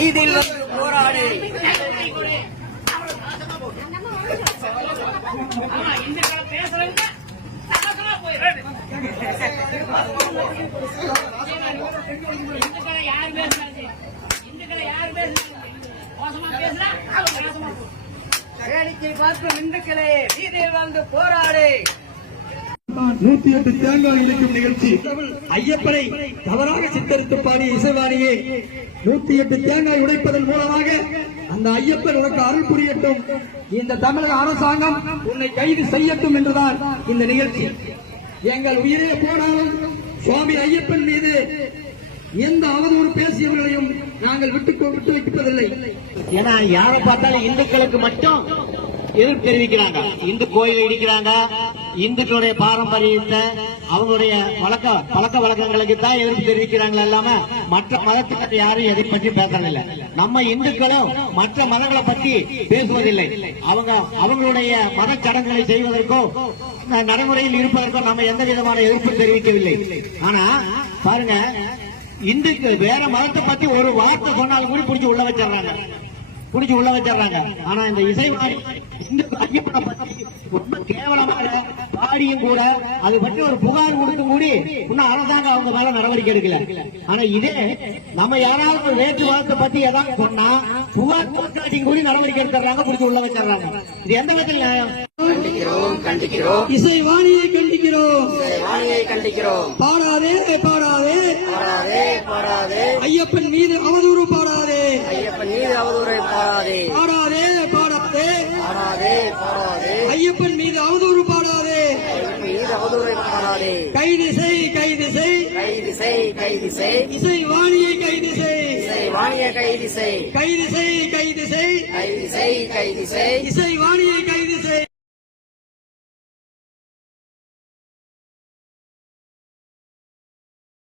இதில் போராடு. வேடிக்கை பார்க்கும் இந்துக்களே இதில் வந்து போராடு. 108 தேங்காய் இணைக்கும் நிகழ்ச்சி. ஐயப்பனை தவறாக சித்தரித்து பாடிய இசைவாணியே 108 தேங்காய் உடைப்பதன் மூலமாக அந்த ஐயப்பன் உனக்கு அருள் புரியட்டும், இந்த தமிழக அரசாங்கம் உன்னை கைது செய்யட்டும் என்றுதான் இந்த நிகழ்ச்சி. எங்கள் உயிரே போனாலும் சுவாமி ஐயப்பன் மீது எந்த அவதூறு பேசியவர்களையும் நாங்கள் விட்டு வைப்பதில்லை. ஏன்னா யாரை பார்த்தாலும் இந்துக்களுக்கு மட்டும் எதிர்ப்பு தெரிவிக்கிறாங்க. இந்து கோயிலை இடிக்கிறாங்க, இந்துக்களுடைய பாரம்பரியத்தை அவங்களுடைய பழக்க வழக்கங்களுக்கு தான் எதிர்ப்பு தெரிவிக்கிறாங்களே இல்லாம மற்ற மதத்துக்கு யாரும் எதை பற்றி பேசுறதில்லை. நம்ம இந்துக்களும் மற்ற மதங்களை பற்றி பேசுவதில்லை. அவங்களுடைய மத சடங்குகளை செய்வதற்கோ நடைமுறையில் இருப்பதற்கோ நம்ம எந்த விதமான எதிர்ப்பு தெரிவிக்கவில்லை. ஆனா பாருங்க, இந்துக்கு வேற மதத்தை பத்தி ஒரு வார்த்தை சொன்னாலும் கூட பிடிச்சி உள்ள வச்சிடறாங்க. ஆனா இந்த இசைவாணி இந்து ஐயப்பனை பத்தி ரொம்ப கேவலமாக பாடியும் கூட அது பற்றி ஒரு புகார் கொடுத்து கூடி இன்னும் அரசாங்கம் அவங்க மேல நடவடிக்கை எடுக்கல. ஆனா இதே நம்ம யாராவது வேற்று மதத்தை பத்தி ஏதாவது சொன்னா புகார் கொடுக்காட்டியும் கூடி நடவடிக்கை எடுத்துறாங்க, பிடிச்சி உள்ள வச்சிடறாங்க. இது எந்த விதத்தில் நியாயம்? கண்டிக்கிறோம். இசைவாணியை கண்டிக்கிறோம். பாடாதே ஐயப்பன் மீது அவதூறு பாடாதே. ஐயப்பன் மீது அவதூறு பாடாதே. கைது செய். இசைவாணியை கைது செய். இசைவாணியை கைது